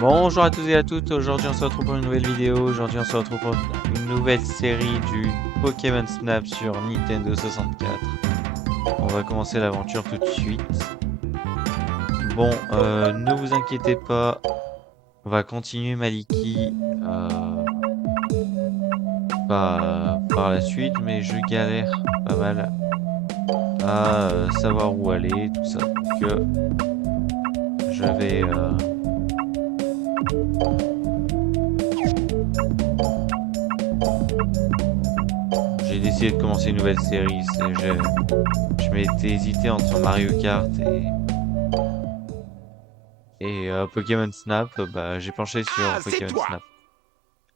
Bonjour à tous et à toutes, aujourd'hui on se retrouve pour une nouvelle vidéo, aujourd'hui on se retrouve pour une nouvelle série du Pokémon Snap sur Nintendo 64. On va commencer l'aventure tout de suite. Bon, ne vous inquiétez pas, on va continuer Maliki par la suite, mais je galère pas mal à savoir où aller, tout ça. Donc je vais... j'ai décidé de commencer une nouvelle série. Je m'étais hésité entre Mario Kart et Pokémon Snap. Bah, j'ai penché sur Ah, c'est Pokémon toi! Snap.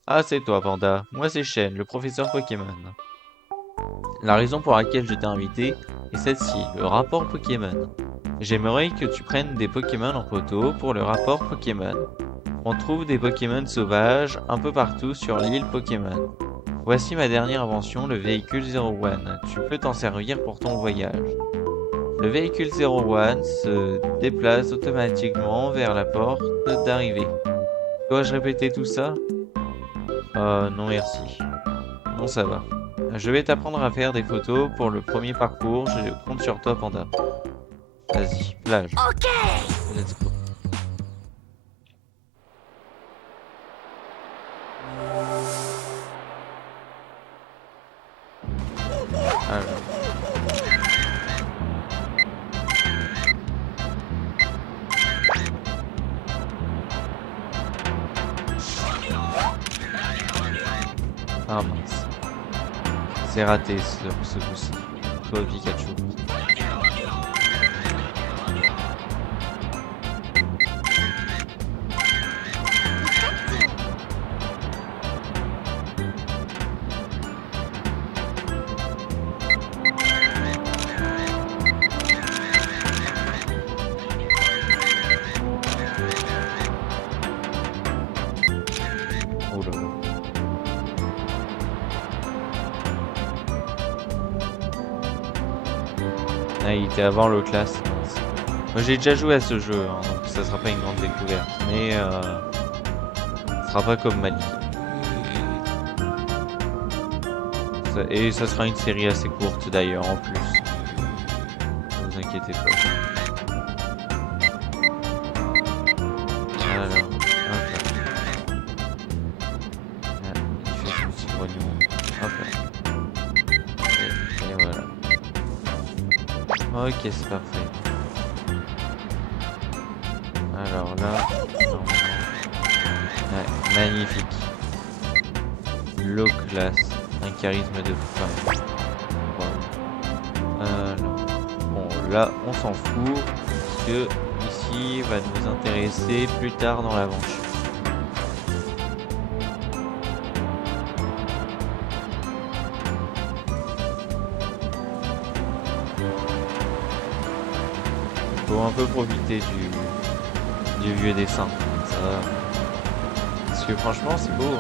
Ah, c'est toi, Panda. Moi, c'est Shen, le professeur Pokémon. La raison pour laquelle je t'ai invité est celle-ci, le rapport Pokémon. J'aimerais que tu prennes des Pokémon en photo pour le rapport Pokémon. On trouve des Pokémon sauvages un peu partout sur l'île Pokémon. Voici ma dernière invention, le véhicule 01. Tu peux t'en servir pour ton voyage. Le véhicule 01 se déplace automatiquement vers la porte d'arrivée. Dois-je répéter tout ça? Non merci. Non, ça va. Je vais t'apprendre à faire des photos pour le premier parcours. Je compte sur toi, Panda. Vas-y, plage. Ok! Let's go. Alors. Ah mince. C'est raté ce coup-ci. Toi, Pikachu. Oh là là. Ah, il était avant le classe. Mince. Moi, j'ai déjà joué à ce jeu, hein, donc ça sera pas une grande découverte. Mais ce sera pas comme Mali. Et ça sera une série assez courte d'ailleurs en plus. Ne vous inquiétez pas. Alors, hop là. Ah, il fait son petit grognon. Hop là. Et voilà. Ok, c'est parfait. Alors là, normalement. Ouais, magnifique. Low class. Un charisme de femme. Wow. Alors, bon, là, on s'en fout. Parce que ici va nous intéresser plus tard dans l'aventure. Faut un peu profiter du vieux dessin. Ça va. Parce que franchement, c'est beau.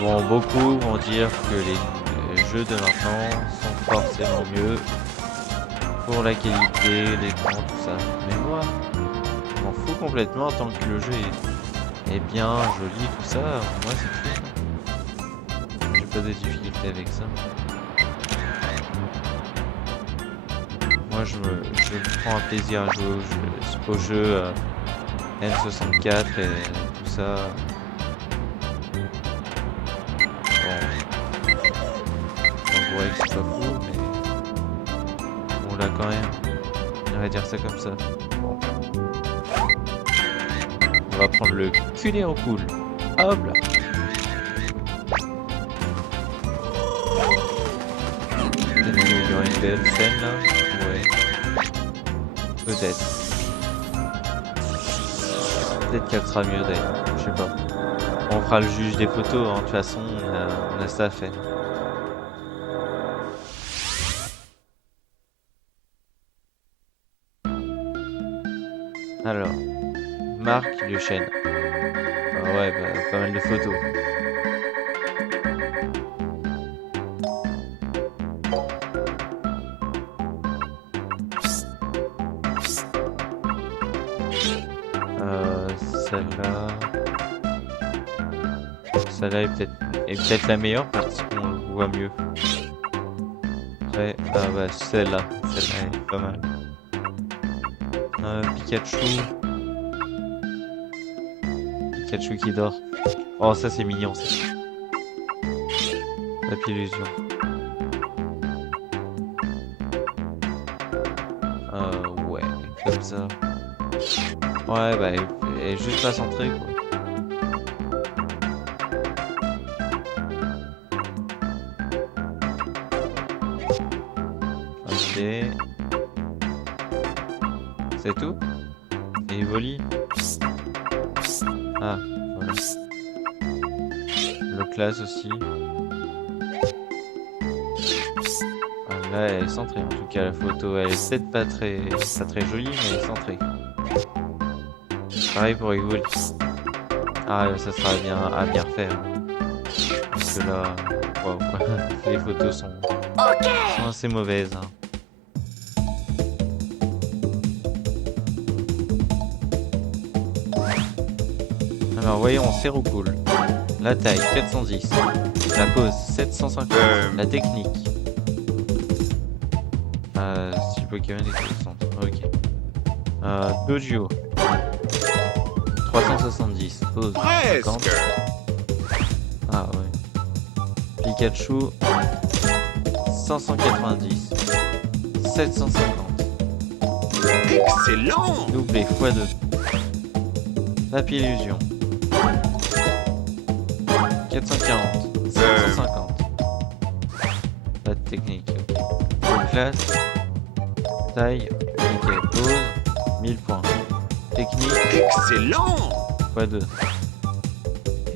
Bon, beaucoup vont dire que les jeux de maintenant sont forcément mieux pour la qualité, l'écran, tout ça. Mais moi, je m'en fous complètement tant que le jeu est bien, joli, tout ça. Moi, c'est tout. J'ai pas de difficulté avec ça. Moi, je prends un plaisir à jouer au jeu N64 et tout ça. Bon, on voit que c'est pas fou, mais on l'a quand même. On va dire ça comme ça. Bon. On va prendre le Culero Cool. Hop là. Peut-être qu'il y aura une belle scène là. Ouais. Peut-être. Peut-être qu'elle sera mieux d'ailleurs. Je sais pas. On fera le juge des photos, hein. De toute façon, on a ça à faire. Alors, Marc Le Chêne. Ah ouais, bah, pas mal de photos. celle-là. Celle-là est peut-être la meilleure parce qu'on voit mieux. Après, ah bah celle-là est pas mal. Pikachu. Pikachu qui dort. Oh ça c'est mignon ça. Papy illusion. Ouais, comme ça. Ouais bah elle est juste pas centrée quoi. Ok. C'est tout? Et Evoli? Ah, voilà. Le classe aussi. Ah, là, elle est centrée. En tout cas, la photo, elle est peut-être pas très jolie, mais elle est centrée. Pareil pour Evoli. Ah, ça sera à bien refaire. Parce que là, waouh, les photos sont assez mauvaises. Hein. Alors voyons, Serocool. La taille 410. La pose 750. La technique. Si Pokémon est au centre. Ok. Dojo. 370. Pose 50. Ah ouais. Pikachu. 590. 750. Excellent! Doublé x2. Papy illusion. 440. 550. Pas de technique. Ok. Classe. Taille. Ok. Pose. 1000 points. Technique. Excellent! x2.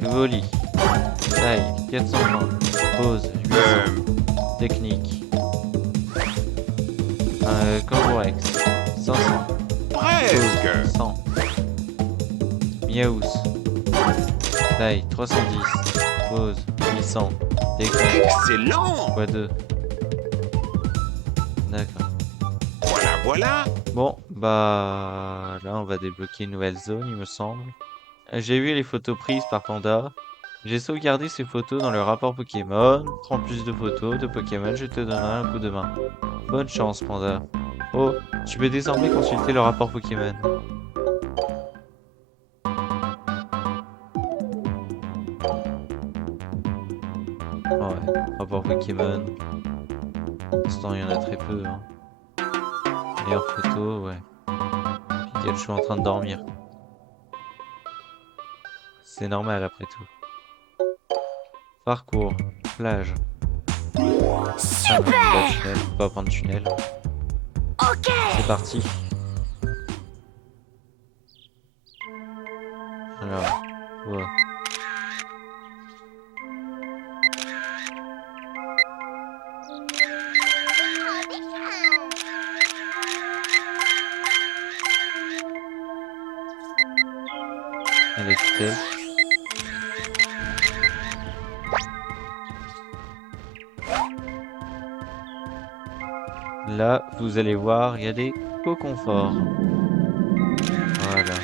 Evoli. Taille. 420. Pose. 800. Technique. Corborex. 500. Presque! Pose. 100. Miaous. Taille 310. Pose 800. Technique Excellent! x2. D'accord. Voilà! Bon, bah là on va débloquer une nouvelle zone, il me semble. J'ai vu les photos prises par Panda. J'ai sauvegardé ces photos dans le rapport Pokémon. Prends plus de photos de Pokémon, je te donnerai un coup de main. Bonne chance, Panda. Oh, tu peux désormais consulter le rapport Pokémon. Ouais, rapport Pokémon. Pour l'instant, il y en a très peu. Hein. Meilleure photo, ouais. Pikachu en train de dormir. C'est normal après tout. Parcours, plage. Super! Pas de tunnel, faut pas prendre de tunnel. Ok! C'est parti. Alors, wow. Elle est telle. Là, vous allez voir, il y a des co-conforts. Voilà.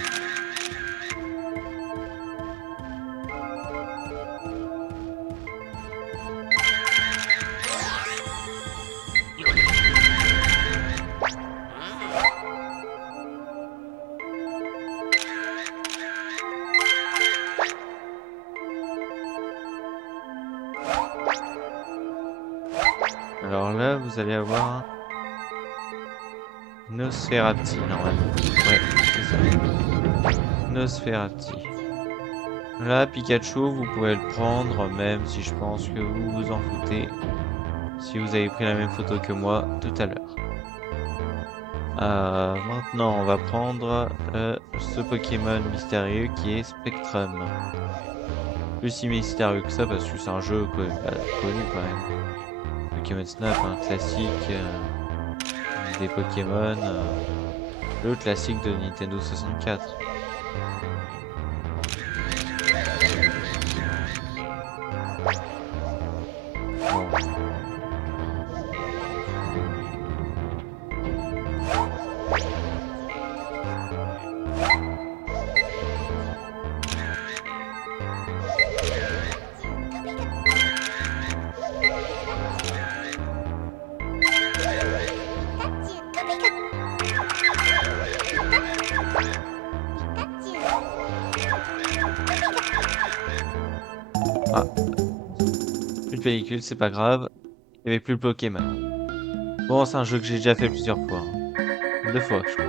Alors là, vous allez avoir un Nosferapti, normalement. Ouais, c'est ça. Nosferapti. Là, Pikachu, vous pouvez le prendre, même si je pense que vous vous en foutez. Si vous avez pris la même photo que moi tout à l'heure. Maintenant, on va prendre ce Pokémon mystérieux qui est Spectrum. Plus si mystérieux que ça parce que c'est un jeu connu quand même. Pokémon Snap, un classique des Pokémon. Le classique de Nintendo 64. Bon. Ah, plus de pellicule, c'est pas grave. Il y avait plus le Pokémon. Bon, c'est un jeu que j'ai déjà fait plusieurs fois. Hein. 2 fois, je crois.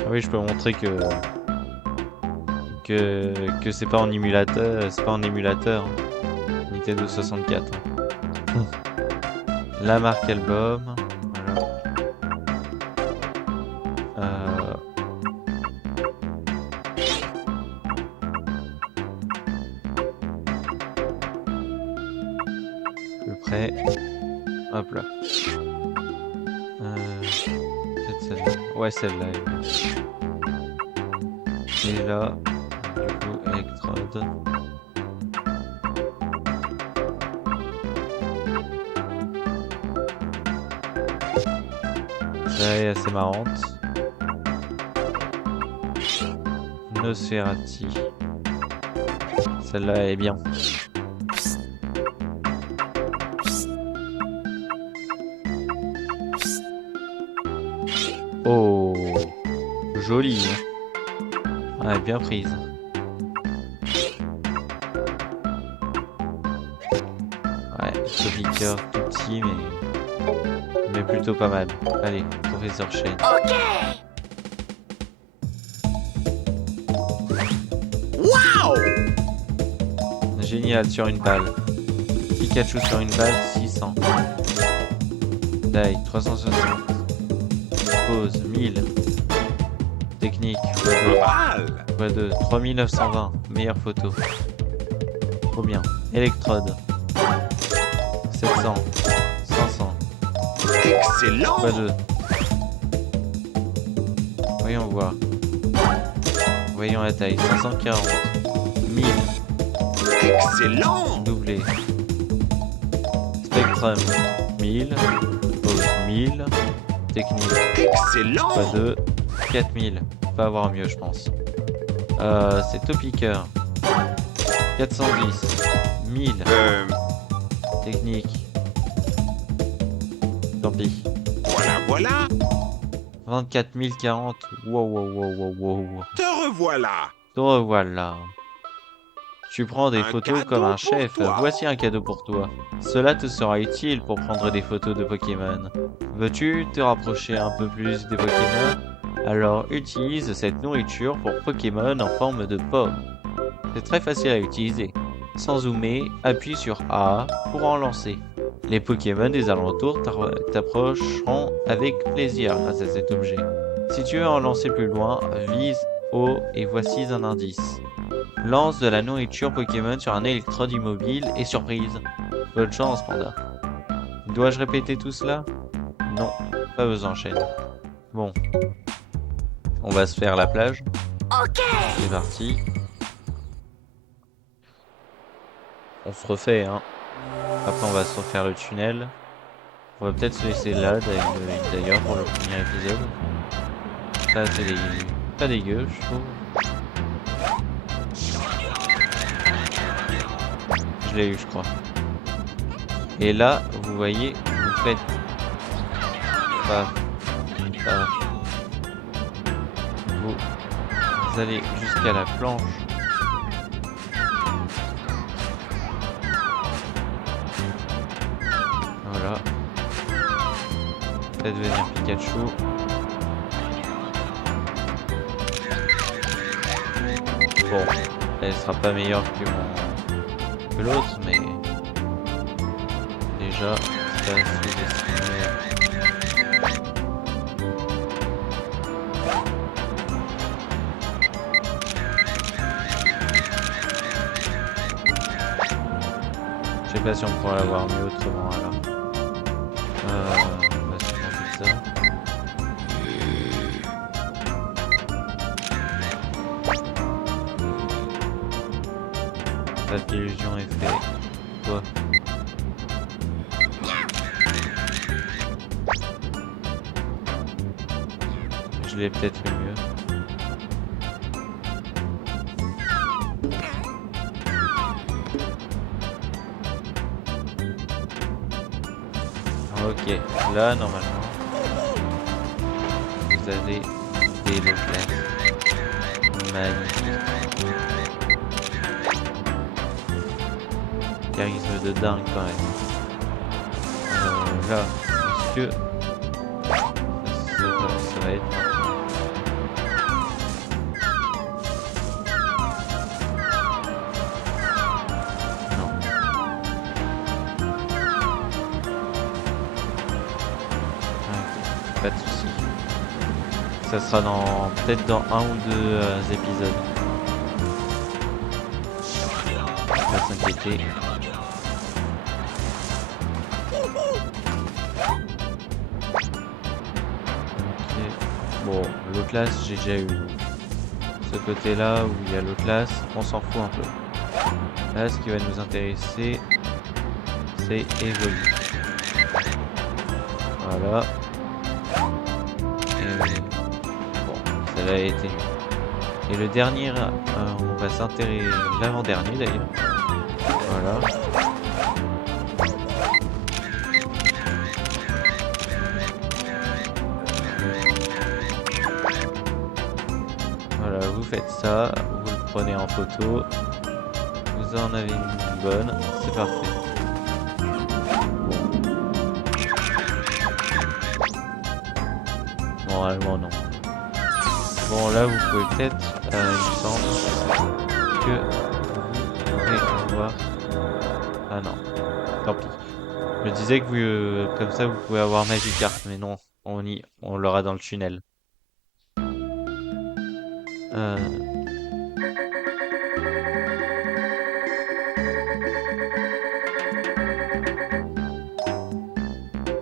Ah oui, je peux montrer que c'est pas en émulateur, hein. Nintendo 64. Hein. La marque album. Voilà. Euh, peu près. Hop là. Peut-être celle-là. Ouais, celle-là. Et là, du coup, électrode. Celle-là est assez marrante. Nosferati. Celle-là est bien. Oh, jolie. Hein. Ouais, bien prise. Ouais, ce piqueur tout petit, mais plutôt pas mal. Allez, professeur Chaîne. Ok. Waouh! Génial sur une balle. Pikachu sur une balle, 600. Taille, 360. Pose, 1000. Technique, Balle! 2, 3920. Meilleure photo. Trop bien. Électrode. 700. 500. Excellent! 2. Voyons voir. Voyons la taille. 540. 1000. Excellent! Doublé. Spectrum. 1000. Pose, 1000. Technique. Excellent! 2. 4000. Pas avoir mieux, je pense. C'est Topiqueur. 410. 1000. Technique. Tant pis. Voilà! 24 040. Wow. Te revoilà! Te revoilà. Tu prends des Un photos cadeau comme un pour chef. toi. Voici un cadeau pour toi. Cela te sera utile pour prendre des photos de Pokémon. Veux-tu te rapprocher un peu plus des Pokémon? Alors utilise cette nourriture pour Pokémon en forme de pomme. C'est très facile à utiliser. Sans zoomer, appuie sur A pour en lancer. Les Pokémon des alentours t'approcheront avec plaisir grâce à cet objet. Si tu veux en lancer plus loin, vise haut et voici un indice. Lance de la nourriture Pokémon sur un électrode immobile et surprise. Bonne chance, Panda. Dois-je répéter tout cela? Non, pas besoin, Chaîne. Bon. On va se faire la plage. Ok. C'est parti. On se refait, hein. Après, on va se refaire le tunnel. On va peut-être se laisser là, d'ailleurs, pour le premier épisode. Ça, c'est pas dégueu, je trouve. Je l'ai eu, je crois. Et là, vous voyez, vous faites... Vous allez jusqu'à la planche. Voilà. Faites venir Pikachu. Bon, elle sera pas meilleure que l'autre, mais déjà, c'est assez destiné. Je sais pas si on pourra l'avoir mieux autrement alors. On va sûrement faire ça. La illusion est faite. Quoi? Je l'ai peut-être fait mieux. Ok, là normalement vous avez des lots clairs. Magnifique. Charisme de dingue quand même. Là, est-ce que ça va être non. Ok, pas de soucis. Ça sera peut-être dans un ou deux épisodes. Pas s'inquiéter. Bon, l'eau classe, j'ai déjà eu ce côté-là où il y a l'eau classe, on s'en fout un peu. Là, ce qui va nous intéresser, c'est évoluer. Voilà. Et bon, celle-là a été nulle. Et le dernier, on va s'intéresser, l'avant-dernier d'ailleurs. Voilà. Voilà, vous faites ça, vous le prenez en photo, vous en avez une bonne, c'est parfait. Bon. Normalement non. Bon là vous pouvez peut-être, il me semble, que vous pouvez avoir... Ah non, tant pis. Je me disais que vous, comme ça vous pouvez avoir Magikarp, mais non, on l'aura dans le tunnel.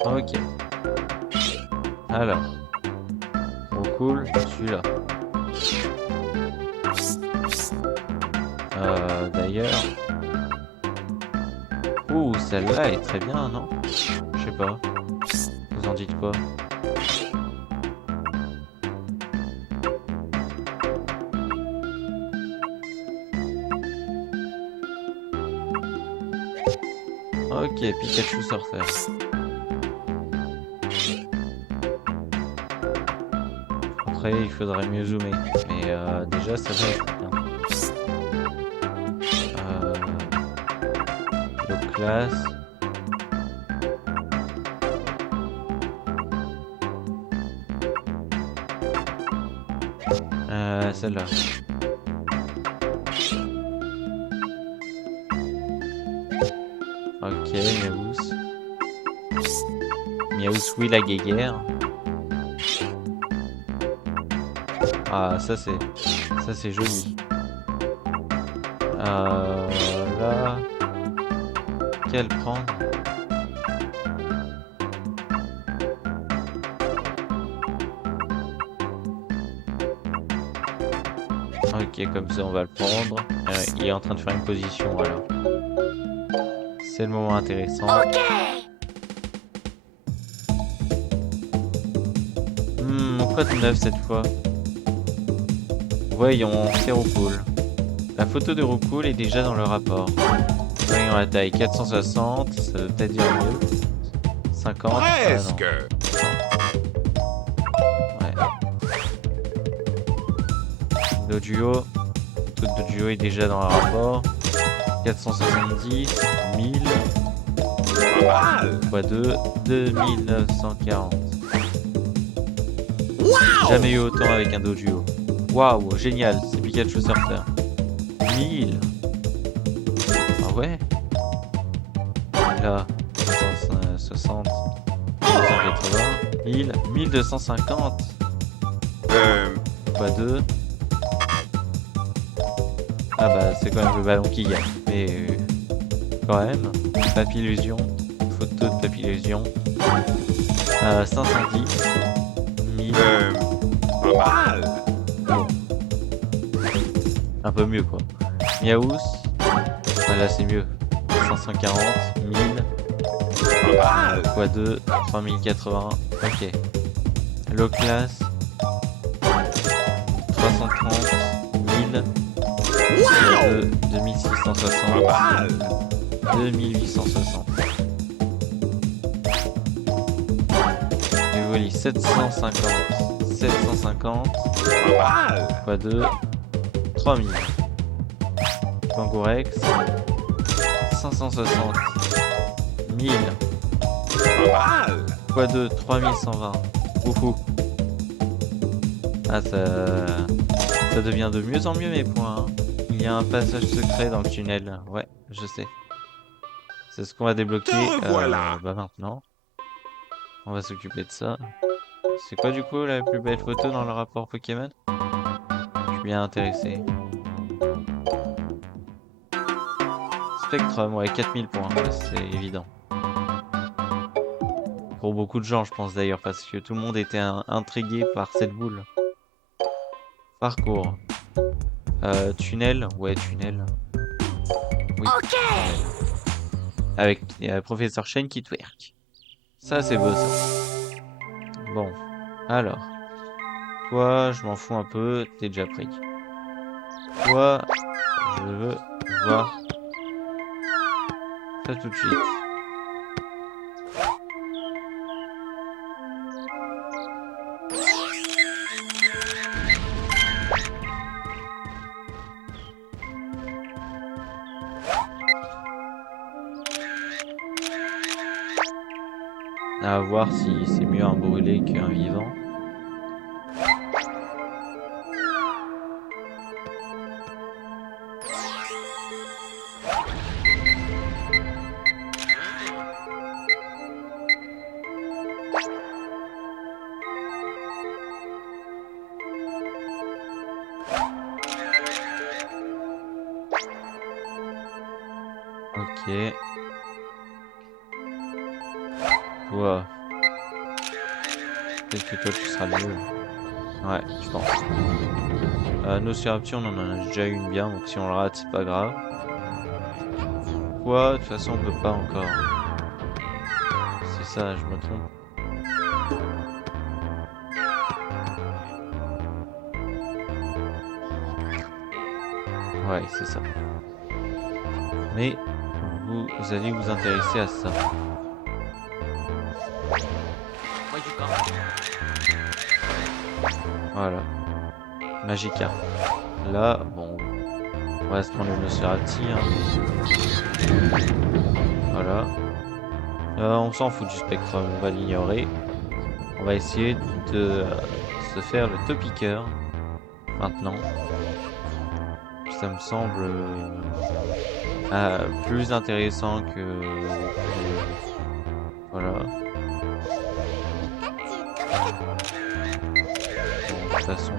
Ok. Alors. Trop cool, celui-là. D'ailleurs. Ouh, celle-là est très bien, non? Je sais pas. Vous en dites quoi? Ok, Pikachu sorteur. Après, il faudrait mieux zoomer. Mais déjà, ça va être bien. Le classe. Celle-là. Ok, Miaous. Miaous, oui, la guéguerre. Ah, ça c'est joli. Là, quelle prendre? Ok, comme ça on va le prendre. Il est en train de faire une position alors. C'est le moment intéressant. Ok. Pourquoi de 9 cette fois? Voyons, c'est Roucoule. La photo de Roucoule est déjà dans le rapport. Voyons la taille, 460, ça veut peut-être dire mieux. 50, Presque. Ouais. Doduo, toute Doduo est déjà dans le rapport. 470, 1000, Pas mal. x2, 2940. Jamais eu autant avec un Doduo. Waouh, génial, c'est Pikachu Sorter. 1000. Ah ouais. Là, 160, 280, 1000, 1250. x2. Ah bah c'est quand même le ballon qui gagne. Mais quand même. Papillusion. Photo de Papillusion. 510. 1000. Pas mal. Bon. Un peu mieux quoi. Miaous. Ah, là c'est mieux. 540. 1000. Pas mal. x2. 3080. Ok. Low class. 330. 1000. x2. 2660. Pas mal. 2860. Et voilà, 750. 750 Pas mal. x2. 3000. Kangourex. 560. 1000. Pas mal. x2, 3120. Wouhou. Ah, ça devient de mieux en mieux mes points. Hein. Il y a un passage secret dans le tunnel. Ouais, je sais. C'est ce qu'on va débloquer revoilà. bah maintenant. On va s'occuper de ça. C'est quoi du coup la plus belle photo dans le rapport Pokémon? Je suis bien intéressé. Spectrum, ouais, 4000 points, ouais, c'est évident. Pour beaucoup de gens, je pense d'ailleurs, parce que tout le monde était intrigué par cette boule. Parcours. Tunnel, ouais, tunnel. Oui. Ok. Avec Professeur Shane qui twerk. Ça, c'est beau, ça. Bon, alors. Toi, je m'en fous un peu, t'es déjà pris. Toi, je veux voir ça tout de suite. À voir si c'est mieux un brûlé qu'un vivant. Ok. Toi. Peut-être que toi tu seras mieux. Ouais, je pense. Nosferatu, on en a déjà eu une bien, donc si on le rate, c'est pas grave. Quoi? De toute façon, on peut pas encore. C'est ça, je me trompe. Ouais, c'est ça. Mais vous allez vous intéresser à ça. Voilà. Magikarp. Là, bon, on va se prendre le Nosferatu. Hein. Voilà. On s'en fout du Spectrum, on va l'ignorer. On va essayer de se faire le Topiqueur maintenant. Ça me semble plus intéressant que... Voilà. Bon, de toute façon,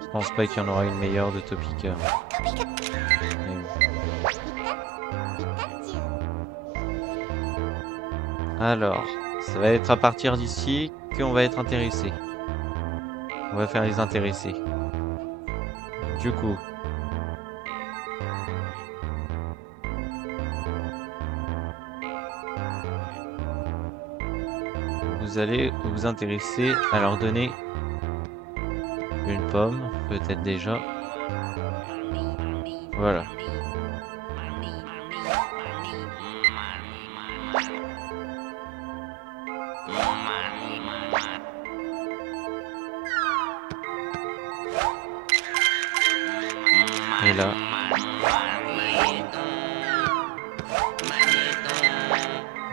je pense pas qu'il y en aura une meilleure de Topiqueur. Alors, ça va être à partir d'ici qu'on va être intéressé. On va faire les intéressés. Du coup, vous allez vous intéresser à leur donner une pomme, peut-être déjà. Voilà. Et là.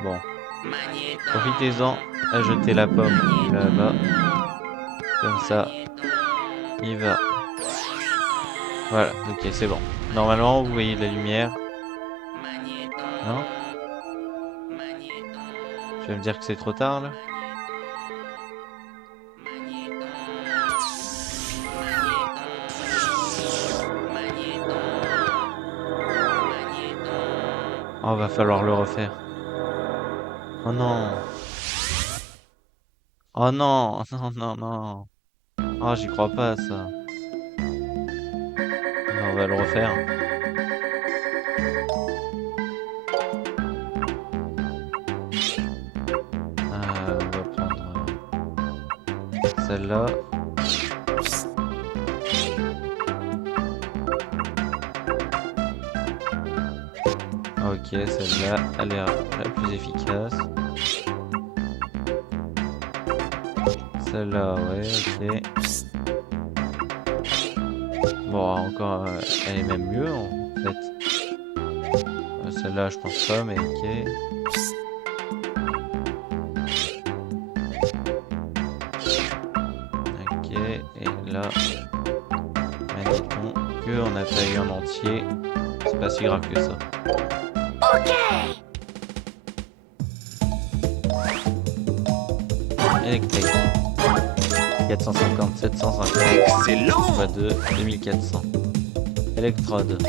Bon. Profitez-en à jeter la pomme là-bas. Comme ça. Il va. Voilà, ok, c'est bon. Normalement, vous voyez de la lumière. Non? Tu vas me dire que c'est trop tard, là? Oh, va falloir le refaire. Oh non. Oh non, non, non, non. Oh, j'y crois pas à ça. On va le refaire. On va prendre celle-là. Ok, celle-là, elle est la plus efficace. Celle-là, ouais, ok. Bon, encore, elle est même mieux en fait. Celle-là, je pense pas, mais ok. Ok, et là, admettons qu'on n'a pas eu en entier. C'est pas si grave que ça. Ok. Électrique. 450, 750. Excellent. Fois 2, 2400. Électrode.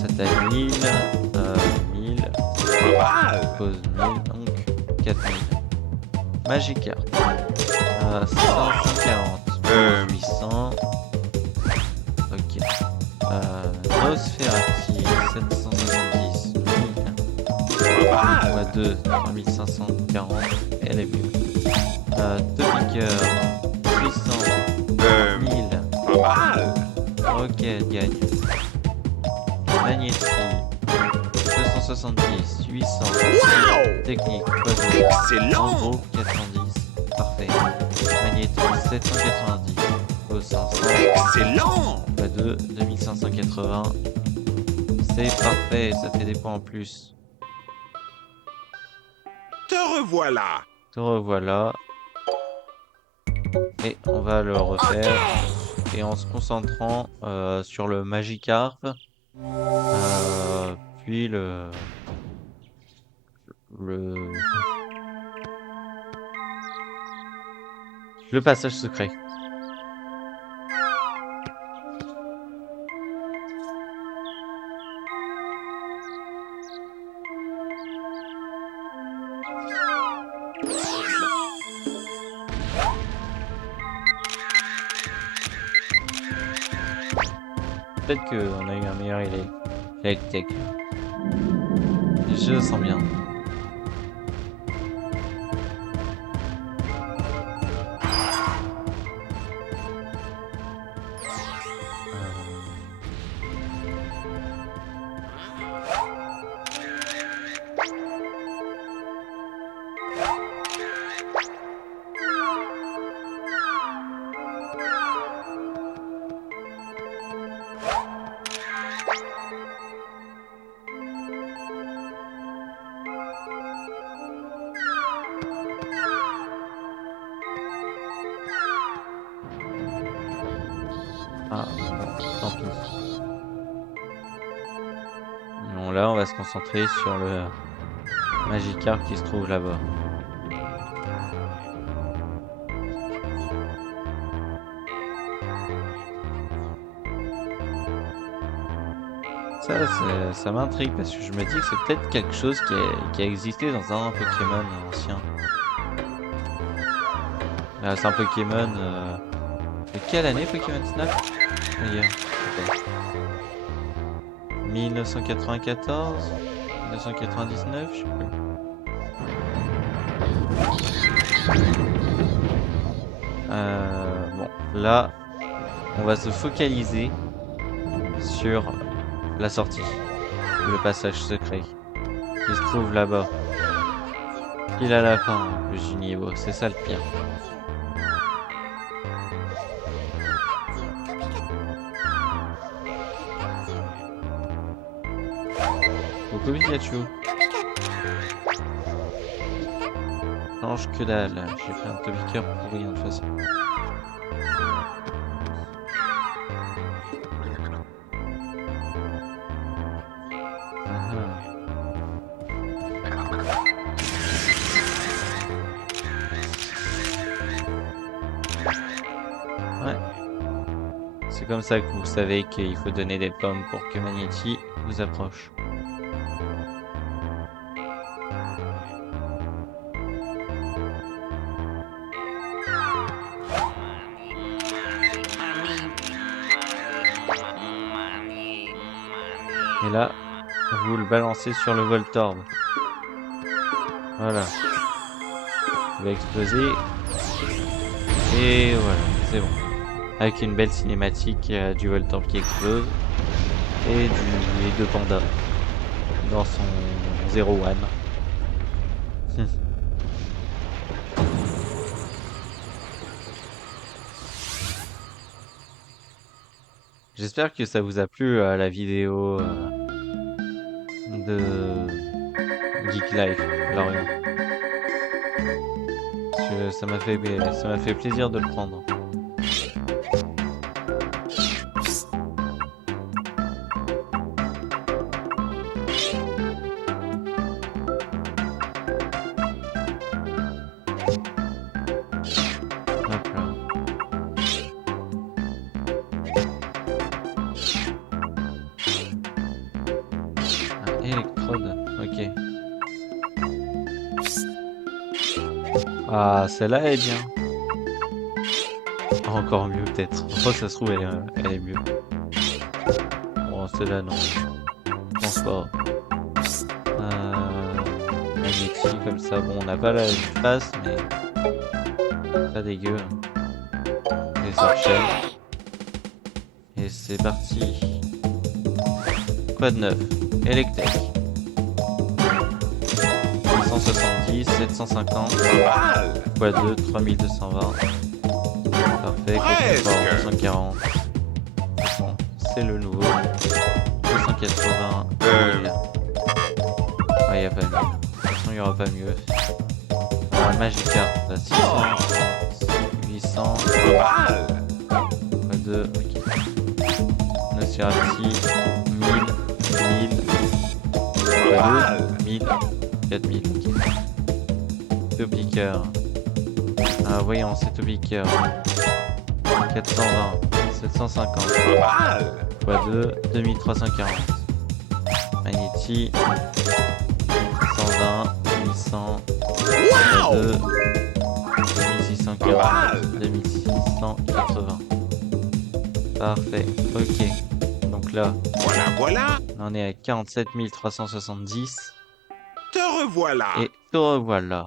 Ça taille 1000. 1000. Pas mal. Cause 1000, donc 4000. Magikarp. 540. 800. Ok. Nosferatu. 770. 1000. Pas Fois mal. 2, 3540. Elle est mieux. Topiker. 600. 1000. Pas mal. Ok, elle gagne. Magnétrie. 270. 800. Wow. Technique. Fois 2. En Excellent. groupe 410. Parfait. Magnétrie 790. Au 500. Excellent. Fois 2. 2580. C'est parfait. Ça fait des points en plus. Te revoilà. Te revoilà. Et on va le refaire. Et en se concentrant sur le Magikarp. Puis le passage secret. Peut-être qu'on a eu un meilleur électrique. Je le sens bien. Ah, bon, tant pis. Bon, là, on va se concentrer sur le Magikarp qui se trouve là-bas. Ça m'intrigue parce que je me dis que c'est peut-être quelque chose qui a existé dans un Pokémon ancien. C'est un Pokémon... De quelle année Pokémon Snap d'ailleurs? 1994 1999, je sais plus. Bon, là, on va se focaliser sur la sortie, le passage secret, qui se trouve là-bas. Il à la fin du niveau, c'est ça le pire. Coucou Pikachu. Change que dalle, j'ai pris un Topiker pour rien de toute façon. Ouais. C'est comme ça que vous savez qu'il faut donner des pommes pour que Magnéti vous approche. Et là, vous le balancez sur le Voltorb. Voilà. Il va exploser. Et voilà, c'est bon. Avec une belle cinématique du Voltorb qui explose. Et les deux pandas. Dans son 0-1. J'espère que ça vous a plu la vidéo de Geek Life, Lorient. Parce que ça m'a fait plaisir de le prendre. Hop là. Un électrode, ok. Ah, celle-là est bien. Encore mieux peut-être. Oh, ça se trouve elle est mieux. Bon, celle-là non. Je pense pas. Magnétique comme ça. Bon, on n'a pas la face, mais pas dégueu. Et ça enchaîne. Et c'est parti. Quoi de neuf? Electek. 170, 750. Pas mal. X2, 3220. Parfait, Presque. confort 240. Bon, c'est le nouveau. 280. Ouais, y a pas mieux. De toute façon, y aura pas mieux. La Magikarp, la 600. 800. Pas mal. X2, ok. Nosferatu, 1000. 1000. Pas mal. 1000. 4000, ok. Topiqueur. Ah, voyons, c'est Topiqueur. 420. 750. Pas mal. x2, 2340. Magnéti. 120. 800. Wow. x2. Pas 2640. mal. 2680. Parfait. Ok. Donc là, Voilà. on est à 47 370. Te revoilà. Et te revoilà.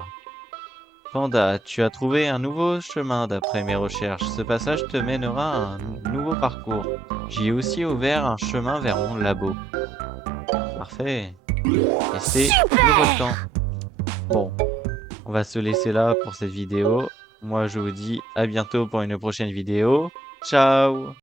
Panda, tu as trouvé un nouveau chemin d'après mes recherches. Ce passage te mènera à un nouveau parcours. J'y ai aussi ouvert un chemin vers mon labo. Parfait. Et c'est le volcan. Bon, on va se laisser là pour cette vidéo. Moi, je vous dis à bientôt pour une prochaine vidéo. Ciao!